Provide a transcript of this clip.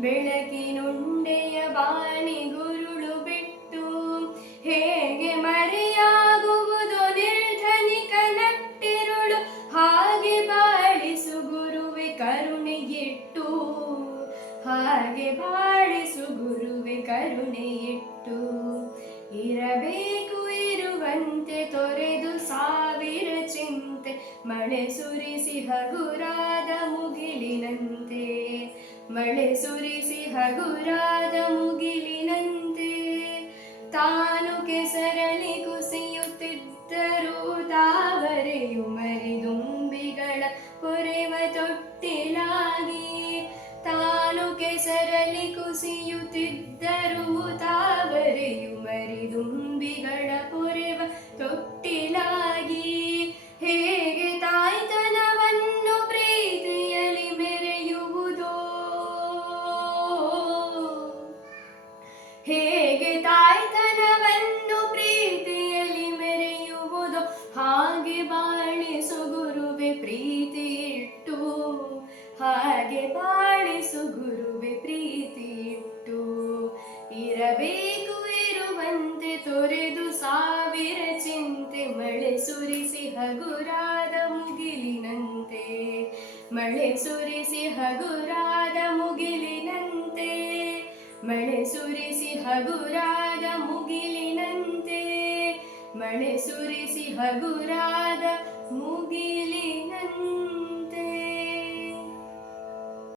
ಬೆಳಕಿನುಂಡೆಯ ಬಾಣಿ ಗುರುಳು ಬಿಟ್ಟು ಹೇಗೆ ಮರೆಯಾಗುವುದು? ನಿರ್ಧನಿಕ ನಟ್ಟಿರುಳು ಹಾಗೆ ಬಾಳಿಸು ಗುರುವೆ ಕರುಣೆಯಿಟ್ಟು. ಹಾಗೆ ಬಾಳಿಸು ಗುರುವೆ ಕರುಣೆಯಿಟ್ಟು. ಇರಬೇಕು ಇರುವಂತೆ ತೊರೆದು ಸಾವಿರ ಚಿಂತೆ, ಮಳೆ ಸುರಿಸಿ ಹಗುರಾದ ಮುಗಿಲಿನಂತೆ. ಮಳೆ ಸುರಿಸಿ ಹಗುರಾದ ಮುಗಿಲಿನಂತೆ ತಾನು ಕೆಸರಲಿ ಕುಸಿಯುತ್ತಿದ್ದರೂ ತಾವರೆಯು ಮರಿದುಂಬಿಗಳ ಪೊರೆವ ತೊಟ್ಟಿಲಾಗಿ ತಾನು ಕೆಸರಲಿ ಕುಸಿಯುತ್ತಿದ್ದರೂ ತಾವರೆಯು ಹೇಗೆ ತಾಯ್ತನವನ್ನು ಪ್ರೀತಿಯಲ್ಲಿ ಮೆರೆಯುವುದು? ಹಾಗೆ ಬಾಳಿಸು ಗುರುವೆ ಪ್ರೀತಿ ಇಟ್ಟು ಹಾಗೆ ಬಾಳಿಸು ಗುರುವೆ ಪ್ರೀತಿ ಇಟ್ಟು ಇರಬೇಕು ಇರುವಂತೆ ತೊರೆದು ಸಾವಿರ ಚಿಂತೆ, ಮಳೆ ಸುರಿಸಿ ಹಗುರಾದ ಮುಗಿಲಿನಂತೆ. ಮಳೆ ಸುರಿಸಿ ಹಗುರಾದ ಮುಗಿಲಿನಂತೆ. ಮಳೆ ಸುರಿಸಿ ಹಗುರಾದ ಮುಗಿಲಿನಂತೆ ಮಳೆ ಸುರಿಸಿ ಹಗುರಾದ ಮುಗಿಲಿನಂತೆ